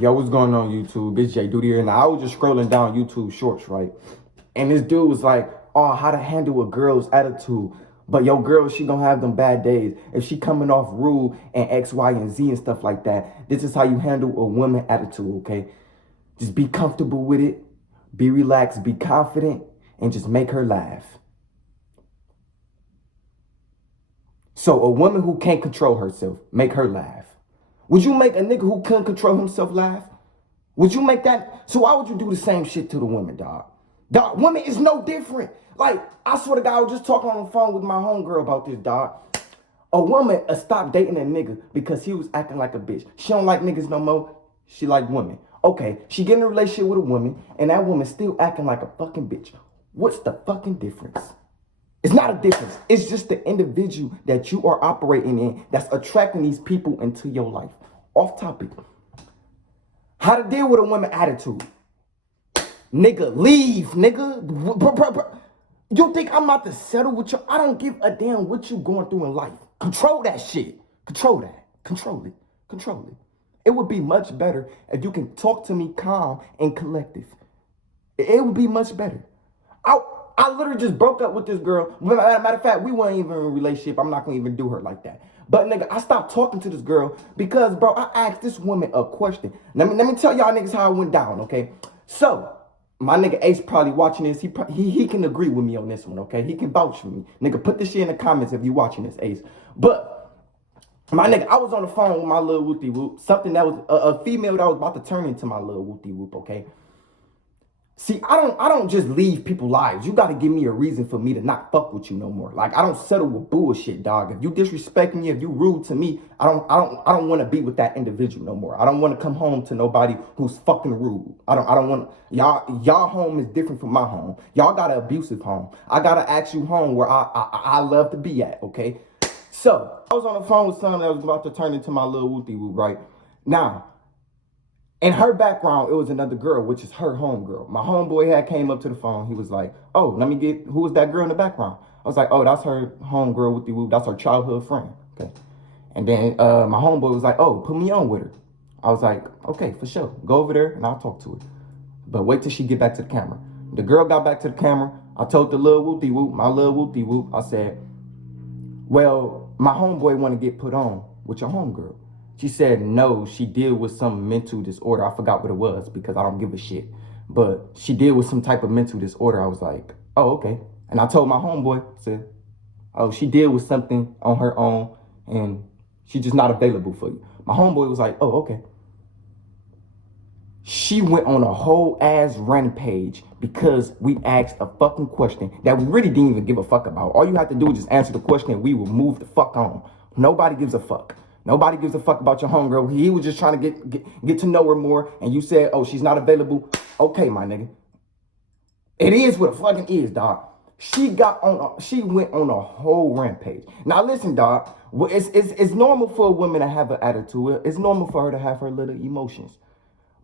Yo, what's going on YouTube? It's Jayyduty here. And I was just scrolling down YouTube shorts, right? And this dude was like, oh, how to handle a girl's attitude. But your girl, she gonna have them bad days. If she coming off rude and X, Y, and Z and stuff like that, this is how you handle a woman attitude, okay? Just be comfortable with it, be relaxed, be confident, and just make her laugh. So a woman who can't control herself, make her laugh. Would you make a nigga who couldn't control himself laugh? Would you make that? So why would you do the same shit to the women, dog? Dog, women is no different. Like, I swear to God, I was just talking on the phone with my homegirl about this, dog. A woman stopped dating a nigga because he was acting like a bitch. She don't like niggas no more. She like women. Okay, she get in a relationship with a woman, and that woman still acting like a fucking bitch. What's the fucking difference? It's not a difference. It's just the individual that you are operating in that's attracting these people into your life. Off topic. How to deal with a woman attitude. Nigga, leave, nigga. You think I'm about to settle with you? I don't give a damn what you going through in life. Control that shit. Control that. Control it. Control it. It would be much better if you can talk to me calm and collective. It would be much better. I literally just broke up with this girl. Matter of fact, we weren't even in a relationship. I'm not going to even do her like that. But, nigga, I stopped talking to this girl because, bro, I asked this woman a question. Let me tell y'all niggas how it went down, okay? So, my nigga Ace probably watching this. He can agree with me on this one, okay? He can vouch for me. Nigga, put this shit in the comments if you watching this, Ace. But, my nigga, I was on the phone with my little whoopty-whoop. Something that was a female that was about to turn into my little whoopty-whoop, okay? See, I don't just leave people lives. You gotta give me a reason for me to not fuck with you no more. Like, I don't settle with bullshit, dog. If you disrespect me, if you rude to me, I don't want to be with that individual no more. I don't want to come home to nobody who's fucking rude. I don't want y'all home is different from my home. Y'all got an abusive home. I got an actual home where I love to be at, okay? So, I was on the phone with someone that was about to turn into my little whoopty-whoop, right? Now, in her background, it was another girl, which is her homegirl. My homeboy had came up to the phone. He was like, oh, let me get, who was that girl in the background? I was like, oh, that's her homegirl with the whoop. That's her childhood friend. Okay. And then my homeboy was like, oh, put me on with her. I was like, okay, for sure. Go over there and I'll talk to her. But wait till she get back to the camera. The girl got back to the camera. I told the little whoopty-whoop, my little whoopty-whoop, I said, well, my homeboy want to get put on with your homegirl. She said no, she deal with some mental disorder. I forgot what it was because I don't give a shit. But she deal with some type of mental disorder. I was like, oh, okay. And I told my homeboy, said, oh, she deal with something on her own and she just not available for you. My homeboy was like, oh, okay. She went on a whole ass rampage because we asked a fucking question that we really didn't even give a fuck about. All you have to do is just answer the question and we will move the fuck on. Nobody gives a fuck. Nobody gives a fuck about your homegirl. He was just trying to get to know her more. And you said, oh, she's not available. Okay, my nigga. It is what it fucking is, dog. She went on a whole rampage. Now listen, dog. It's normal for a woman to have an attitude. It's normal for her to have her little emotions.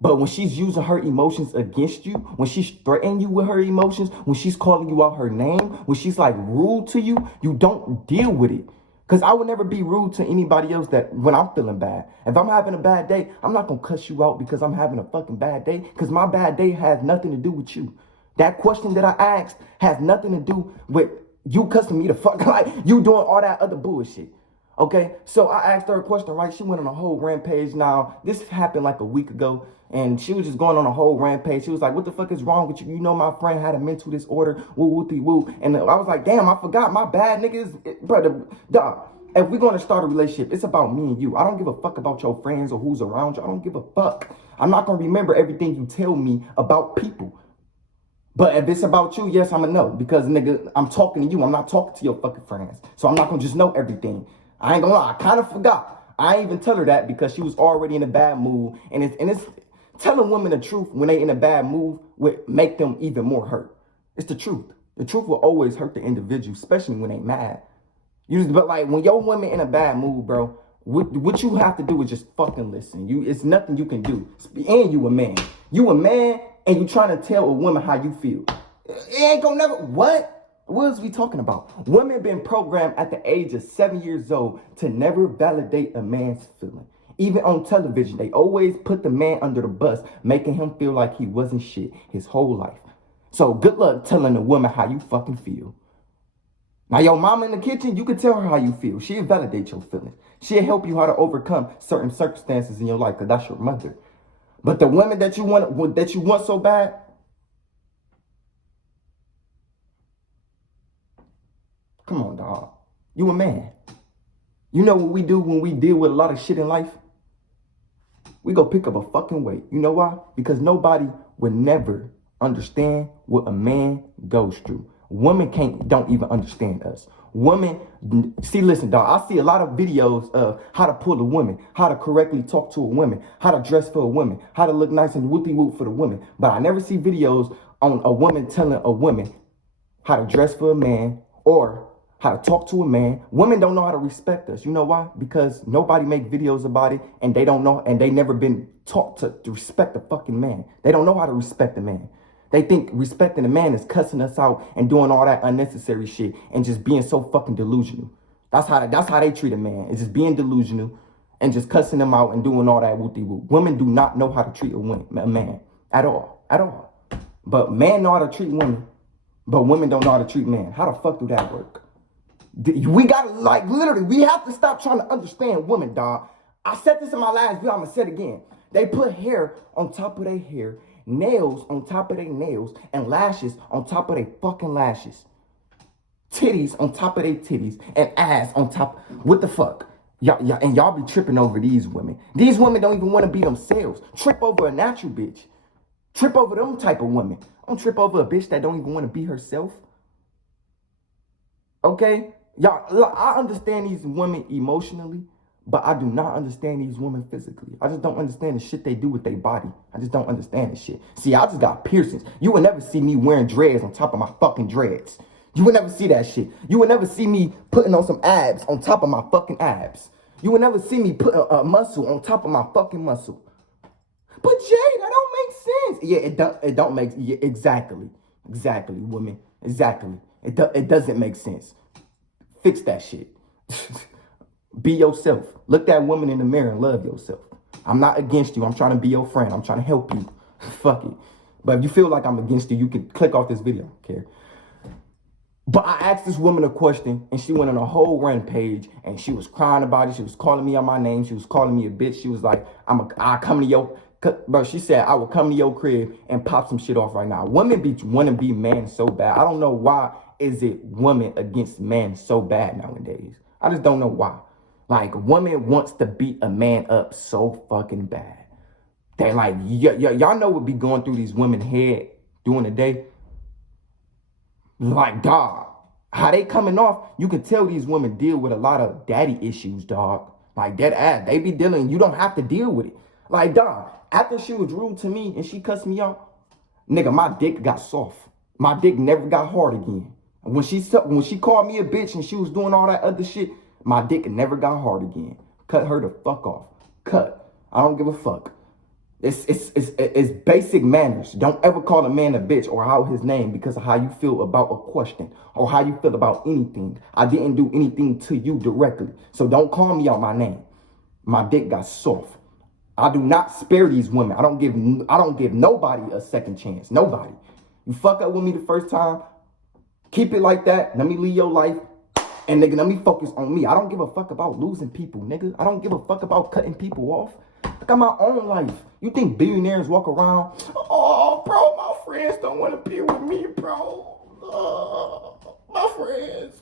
But when she's using her emotions against you, when she's threatening you with her emotions, when she's calling you out her name, when she's like rude to you, you don't deal with it. Because I would never be rude to anybody else that when I'm feeling bad. If I'm having a bad day, I'm not going to cuss you out because I'm having a fucking bad day. Because my bad day has nothing to do with you. That question that I asked has nothing to do with you cussing me the fuck like you doing all that other bullshit. Okay, so I asked her a question, right? She went on a whole rampage. Now, this happened like a week ago, and she was just going on a whole rampage. She was like, what the fuck is wrong with you? You know my friend had a mental disorder, woo. And I was like, damn, I forgot, my bad, niggas. Brother, dog, if we're going to start a relationship, it's about me and you. I don't give a fuck about your friends or who's around you. I don't give a fuck. I'm not going to remember everything you tell me about people. But if it's about you, yes, I'm going to know. Because, nigga, I'm talking to you. I'm not talking to your fucking friends. So I'm not going to just know everything. I ain't gonna lie, I kind of forgot. I ain't even tell her that because she was already in a bad mood. And it's telling women the truth when they in a bad mood would make them even more hurt. It's the truth. The truth will always hurt the individual, especially when they mad. But like when your woman in a bad mood, bro, what you have to do is just fucking listen. It's nothing you can do. And you a man. You a man and you trying to tell a woman how you feel. It ain't gonna never, what? What is we talking about? Women been programmed at the age of 7 years old to never validate a man's feeling. Even on television, they always put the man under the bus, making him feel like he wasn't shit his whole life. So good luck telling a woman how you fucking feel. Now, your mama in the kitchen, you can tell her how you feel. She'll validate your feelings. She'll help you how to overcome certain circumstances in your life, because that's your mother. But the women that you want so bad, come on, dog. You a man. You know what we do when we deal with a lot of shit in life? We go pick up a fucking weight. You know why? Because nobody would never understand what a man goes through. Women don't even understand us. Women, see, listen, dog, I see a lot of videos of how to pull a woman, how to correctly talk to a woman, how to dress for a woman, how to look nice and whoopty-whoop for the woman. But I never see videos on a woman telling a woman how to dress for a man or how to talk to a man. Women don't know how to respect us. You know why? Because nobody make videos about it, and they don't know, and they never been taught to respect a fucking man. They don't know how to respect a man. They think respecting a man is cussing us out and doing all that unnecessary shit and just being so fucking delusional. That's how they treat a man. It's just being delusional and just cussing them out and doing all that whoop-de-whoop. Women do not know how to treat a man at all. At all. But men know how to treat women, but women don't know how to treat men. How the fuck do that work? We gotta, like, literally, we have to stop trying to understand women, dog. I said this in my last video, I'm gonna say it again. They put hair on top of their hair, nails on top of their nails, and lashes on top of their fucking lashes. Titties on top of their titties, and ass on top. What the fuck? Y'all be tripping over these women. These women don't even want to be themselves. Trip over a natural bitch. Trip over them type of women. Don't trip over a bitch that don't even want to be herself. Okay? Y'all, I understand these women emotionally, but I do not understand these women physically. I just don't understand the shit they do with their body. I just don't understand the shit. See, I just got piercings. You would never see me wearing dreads on top of my fucking dreads. You would never see that shit. You would never see me putting on some abs on top of my fucking abs. You would never see me put a muscle on top of my fucking muscle. But Jay, that don't make sense. Yeah, it don't make, yeah, exactly, women, exactly. It doesn't make sense. Fix that shit. Be yourself. Look that woman in the mirror and love yourself. I'm not against you. I'm trying to be your friend. I'm trying to help you. Fuck it. But if you feel like I'm against you, you can click off this video. I don't care. But I asked this woman a question, and she went on a whole rampage, and she was crying about it. She was calling me out my name. She was calling me a bitch. She was like, I'll come to your... Bro, she said, I will come to your crib and pop some shit off right now. Women want to be man so bad. I don't know why is it women against men so bad nowadays. I just don't know why. Like, women wants to beat a man up so fucking bad. They're like, y'all know what be going through these women's head during the day? Like, dog, how they coming off, you can tell these women deal with a lot of daddy issues, dog. Like, that ass, they be dealing, you don't have to deal with it. Like, dog, after she was rude to me and she cussed me out, nigga, my dick got soft. My dick never got hard again. When she called me a bitch and she was doing all that other shit, my dick never got hard again. Cut her the fuck off. Cut. I don't give a fuck. It's basic manners. Don't ever call a man a bitch or how his name because of how you feel about a question or how you feel about anything. I didn't do anything to you directly. So don't call me out my name. My dick got soft. I do not spare these women. I don't give nobody a second chance. Nobody. You fuck up with me the first time, keep it like that. Let me leave your life. And nigga, let me focus on me. I don't give a fuck about losing people, nigga. I don't give a fuck about cutting people off. I got my own life. You think billionaires walk around? Oh, bro, my friends don't want to be with me, bro. My friends.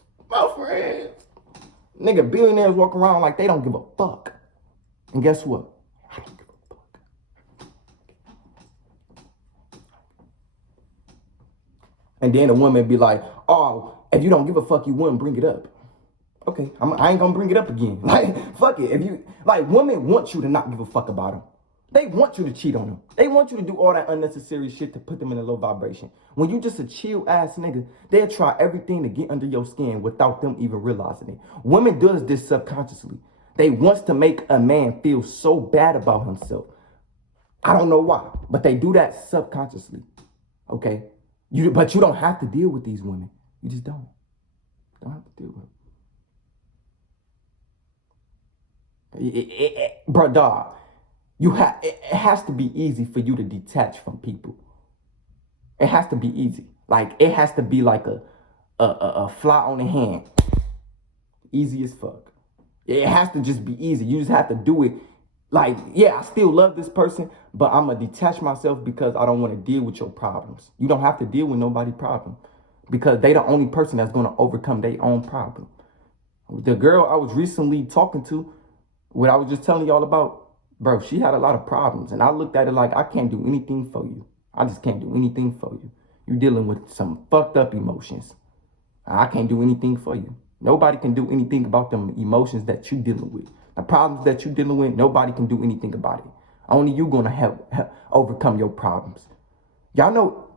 Nigga, billionaires walk around like they don't give a fuck. And guess what? I don't give a fuck. And then a woman be like, oh, if you don't give a fuck, you wouldn't bring it up. Okay, I ain't gonna bring it up again. Like, fuck it. If you, like, women want you to not give a fuck about them. They want you to cheat on them. They want you to do all that unnecessary shit to put them in a low vibration. When you just a chill ass nigga, they'll try everything to get under your skin without them even realizing it. Women does this subconsciously. They wants to make a man feel so bad about himself. I don't know why, but they do that subconsciously. Okay? But you don't have to deal with these women. You just don't. Don't have to deal with them. Bro, dog, it has to be easy for you to detach from people. It has to be easy. Like, it has to be like a fly on the hand. Easy as fuck. It has to just be easy. You just have to do it. Like, yeah, I still love this person, but I'm going to detach myself because I don't want to deal with your problems. You don't have to deal with nobody's problem because they the only person that's going to overcome their own problem. The girl I was recently talking to, what I was just telling y'all about, bro, she had a lot of problems. And I looked at it like, I can't do anything for you. I just can't do anything for you. You're dealing with some fucked up emotions. I can't do anything for you. Nobody can do anything about them emotions that you're dealing with. The problems that you're dealing with, nobody can do anything about it. Only you gonna help overcome your problems. Y'all know,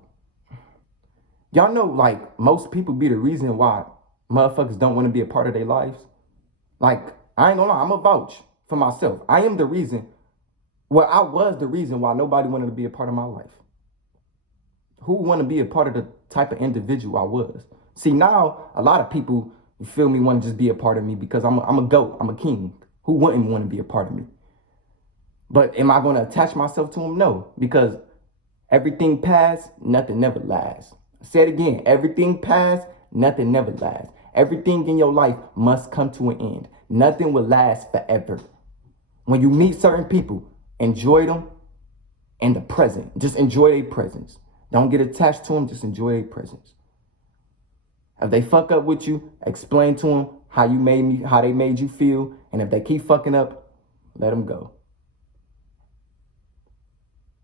like, most people be the reason why motherfuckers don't want to be a part of their lives. Like, I ain't gonna lie, I'm a vouch for myself. I am the reason, well, I was the reason why nobody wanted to be a part of my life. Who want to be a part of the type of individual I was? See, now, a lot of people, you feel me, want to just be a part of me because I'm a goat, I'm a king. Who wouldn't want to be a part of me? But am I going to attach myself to him? No, because everything past, nothing never lasts. Say it again, everything past, nothing never lasts. Everything in your life must come to an end. Nothing will last forever. When you meet certain people, enjoy them in the present. Just enjoy their presence. Don't get attached to them, just enjoy their presence. If they fuck up with you, explain to them how they made you feel. And if they keep fucking up, let them go.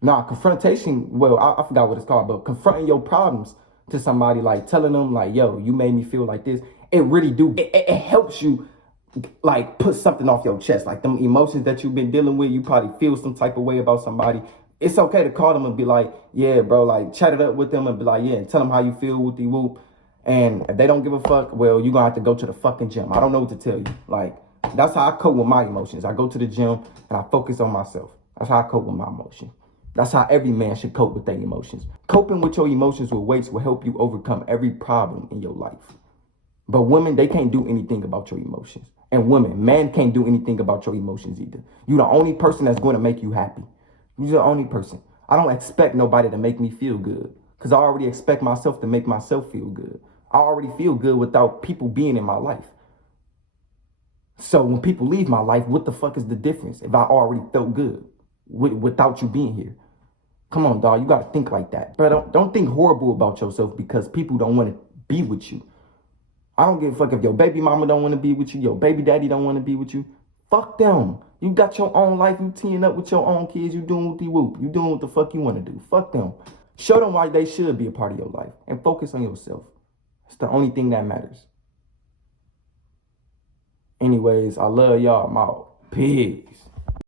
Nah, confrontation, well, I forgot what it's called, but confronting your problems to somebody, like telling them like, yo, you made me feel like this. It really do. It helps you like put something off your chest. Like them emotions that you've been dealing with, you probably feel some type of way about somebody. It's okay to call them and be like, yeah, bro, like chat it up with them and be like, yeah, and tell them how you feel, whoopty whoop. And if they don't give a fuck, well, you're going to have to go to the fucking gym. I don't know what to tell you. Like, that's how I cope with my emotions. I go to the gym and I focus on myself. That's how I cope with my emotions. That's how every man should cope with their emotions. Coping with your emotions with weights will help you overcome every problem in your life. But women, they can't do anything about your emotions. And women, man can't do anything about your emotions either. You're the only person that's going to make you happy. You're the only person. I don't expect nobody to make me feel good because I already expect myself to make myself feel good. I already feel good without people being in my life. So when people leave my life, what the fuck is the difference if I already felt good without you being here? Come on, dog. You got to think like that. But don't think horrible about yourself because people don't want to be with you. I don't give a fuck if your baby mama don't want to be with you, your baby daddy don't want to be with you. Fuck them. You got your own life. You teeing up with your own kids. You doing what the whoop. You doing what the fuck you want to do. Fuck them. Show them why they should be a part of your life and focus on yourself. It's the only thing that matters. Anyways, I love y'all. I'm out. Peace.